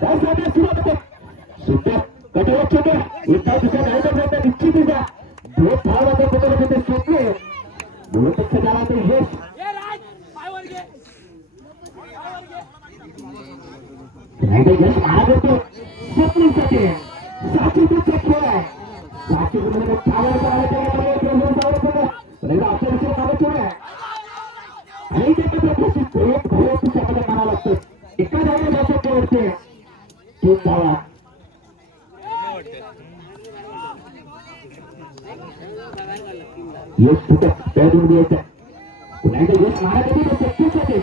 त्यासाठी सुरुवात होते सुद्धा कटवत होते एका दुसऱ्या धावता प्रयत्न निश्चितच दोन धावाचा कुठे होते सोपले बहुतेक धावाचे यश यश महाराज होतो स्वप्नीसाठी साचीचा खेळ आहे साची चावायचा आणि म्हणावं लागतं एका धावणे भाषा वरते तीन धावा यश फुटत त्यातून द्यायचं पुन्हा यश महाराज शक्तीच होते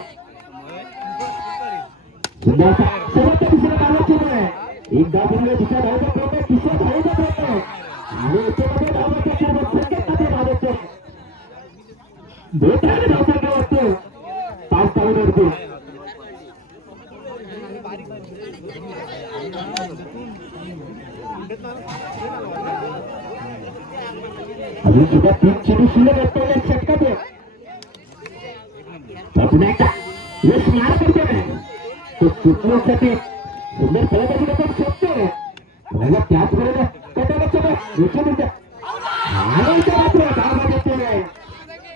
शेवटच्या दिशेला धावायचे आहे एक धाव बनवले दुसऱ्या धावाचा प्रयत्न तिसऱ्या धावाचा प्रयत्न आणि याच्यामध्ये धावाच्या संख्येमध्ये धावायचे बेटाने धावसारखे वाटते पाच धावण्यावरती अजून सुद्धा तीन चेंडू शिल्लक असलेल्या षटकात पुन्हा एकदा यश मार करतो तो चुकण्यासाठी सुंदर फलंदाजी करतो शोधतो पुन्हा त्याचबरोबर कटाला मात्र धावा देते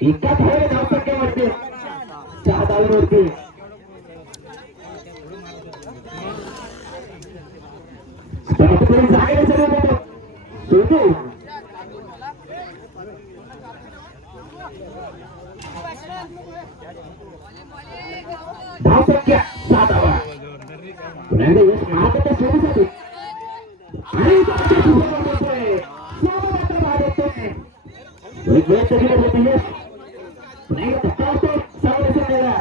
एका धावले धावसंख्या वाढते चार धावांवरती जायला सगळं होतं सोडू धावसंख्या 7 धावा पुन्हा यश महाराष्ट्र सोडूसाठी आणि एक वेळ तरी होते यश पुन्हा धक्का होतो सावळ्याला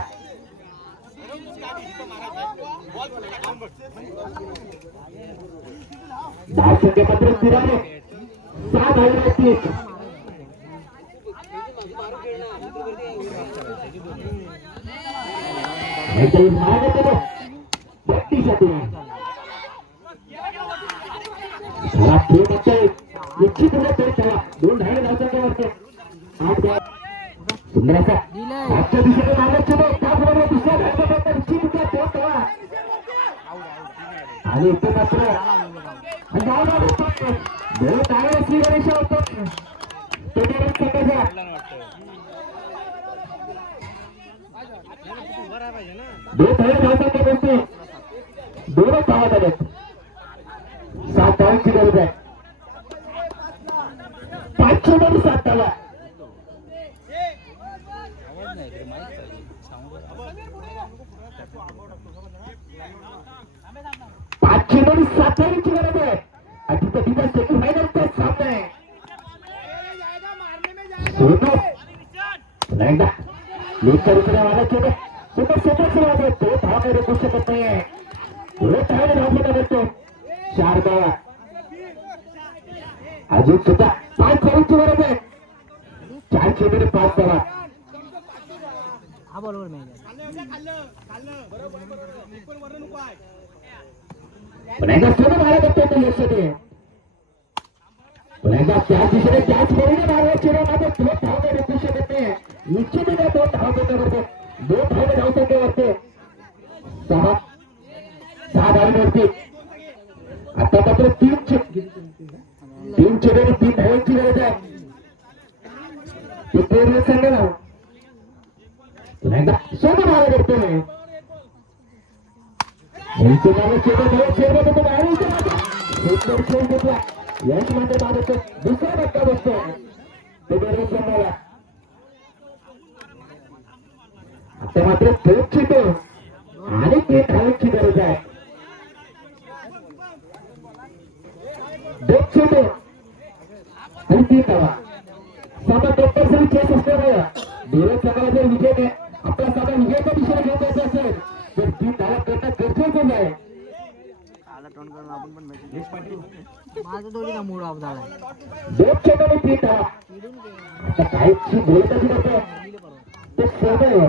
धावसंख्या मात्र स्थिराने 6 धावांवरती महाराष्ट्र व्यक्तीसाठी निश्चित दोन धावणे धावसंख्या वाढते सुंदर असा आजच्या दिशेने त्याचबरोबर दुसऱ्या धावता निश्चित आणि इथे मात्र दोन धावणे श्री गणेश होतो दोन धावणे धावसंख्या बसते दोनच धावा झाल्यात 7 धावांची गरज आहे 507 धावा 507 धावांची गरज आहे आणि तिथं सेमीफायनलचा सामना आहे सोनू पुन्हा एकदा लेखच्या रुपये वाढायचे सुपर सुपर सुरुवात आहे तो धावा रोखू शकत नाहीये तो धावाने धावसंख्या करतो 4 धावा अजून सुद्धा 5 धावांची गरज आहे 4 चेंडूने 5 धावा पुन्हा एकदा सोडून मारा करतो यश होते पुन्हा एकदा त्याच दिशेने त्याच बरोबर मारा चेंडू मात्र तो धावा रोखू शकत नाही निश्चितच तो धावसंख्या करतो 2 धावने धावसंख्या वाढते 6 धावांवरती आता मात्र 3 चेंडूने 3 धावांची गरज आहे ते प्रेरणा सांगा ना पुन्हा एकदा सोडून मारा करतोय यश मात्र मारतो दुसरा धक्का बसतो आता मात्र तोच चेंडू आणि 3 धावांची गरज आहे 2 चेंडू आणि 3 धावा साधा 73 चेस असल्यामुळे धीरज सगळा जर विजय आपला साधा विजयाच्या दिशेने घेऊन जायचा असेल तर 3 धावा करणं गरजेचंच आहे माझं दोघीचा मूड ऑफ झाला 2 चेंडू आणि 3 धावा आता काहीच बोलताच नव्हतं ते सोडलं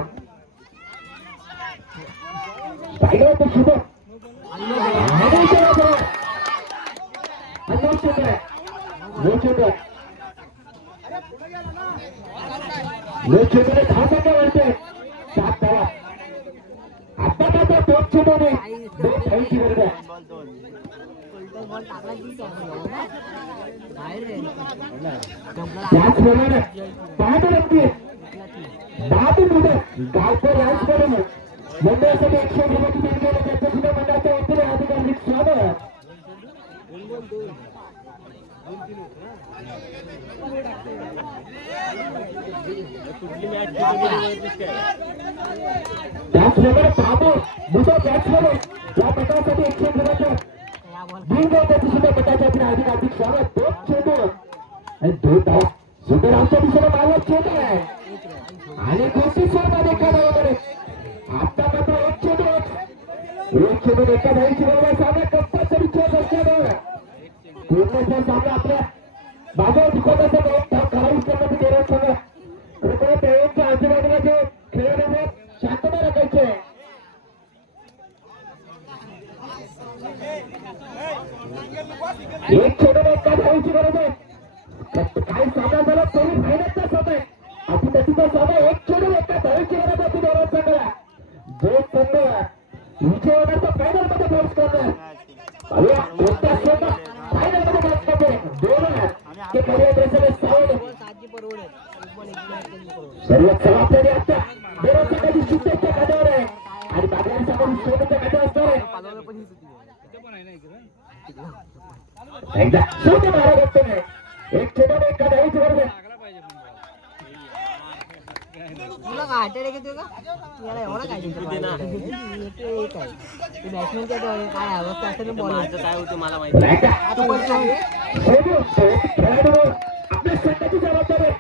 पाहिलं तो शुभ धावसंख्या वाढते 7 धावा आता मात्र 2 चेंडूने 2 धावांची गरज आहे त्याचप्रमाणे पाहतो नक्की बाबू मुदत गावकर राजकडे मंडळासाठी 100 रुपयाची देणगी केली त्याचं सुद्धा मंडळाच्या वतीने अधिकारी स्वागत त्याचप्रमाणे बाबू मुदत बॅट्समॅन या मंडळासाठी 100 रुपयाचं देणगी त्याचं सुद्धा मंडळाच्या वतीने अधिकारी स्वागत 2 चेंडू आणि 2 धाव सुंदर आमच्या दिशेने मारला चेंडू आहे आणि कोणती स्वरूपात एका धावाकडे आता मात्र 1 चेंडू एका धावीची बरोबर सामना कंपल्सरी चेस असल्यानं पूर्ण सामना आपल्या बाजूला दुखत असेल एक धाव करावीच करण्याची गरज सगळं कृपया त्यांच्या आजूबाजूला जे खेळाडू शांतता राखायचे एक चेंडू एका धावीची गरज आहे काही सामना झाला तरी फायनलचा सामना आहे अति त्याचा सामना 1 चेंडू एका धावीची गरज होती दोन संघाला जो संघ विजय होण्याचा फायनल मध्ये प्रवेश करणार कोणत्या संघ फायनल मध्ये मॅच करते दोन ते पर्यंत सर्व जबाबदारी आजच्या दोन संघाची शुद्धेच्या खात्यावर आहे आणि बागलारी समोर सोबतच्या खात्यावर असणार आहे एकदा सोबत मारा बघतो नाही 1 चेंडू एका धावीची गरज आहे तुला काय अटॅक येतो का याला एवढा काय बॅट्समॅनच्या काय अवस्था असेल बॉल काय होतं मला माहिती आपल्या संघाची जबाबदारी